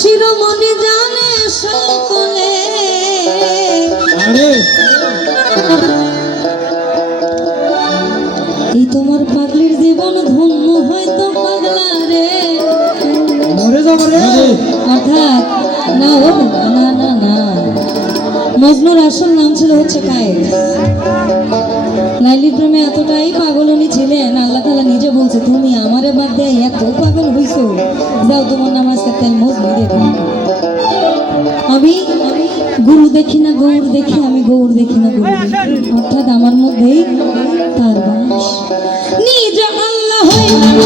শিরোমণি জানে সকলে এই তোমার পাগলির জীবন ধন্য হয়তো পাগলা রে। মরে যাব রে। অর্থাৎ না ও না না না। মজনুর আসল নাম ছিল হচ্ছে কায়েস। লাইলির প্রেমে এতটাই পাগল উনি ছিলেন, আল্লাহ তালা নিজে বলছে, তুমি আমারে বাদ দেয় এত পাগল হইছো। যাও তোমার নাম আজকে তাই মজনুরের আমি গুরু দেখি না, গৌর দেখি, আমি গৌর দেখি না, গুরু অর্থাৎ আমার মধ্যেই তার বাস। নিজ আল্লাহ হইলেন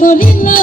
মলিনা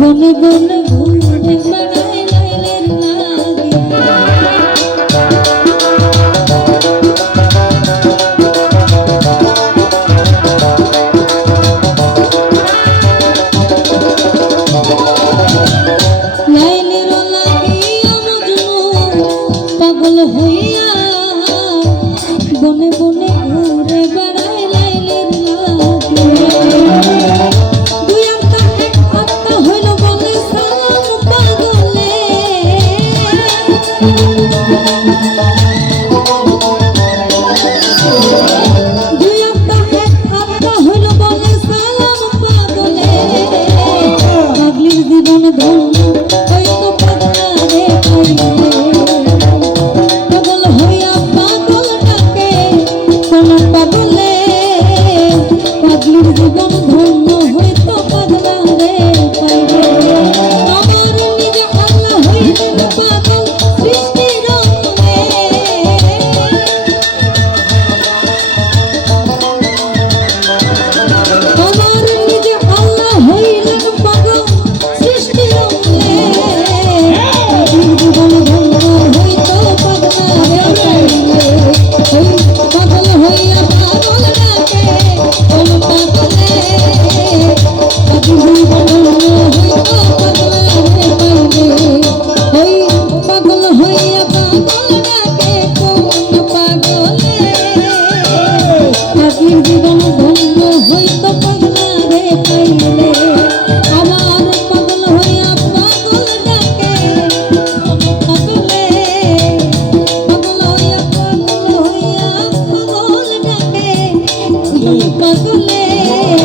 bone bone Jesus.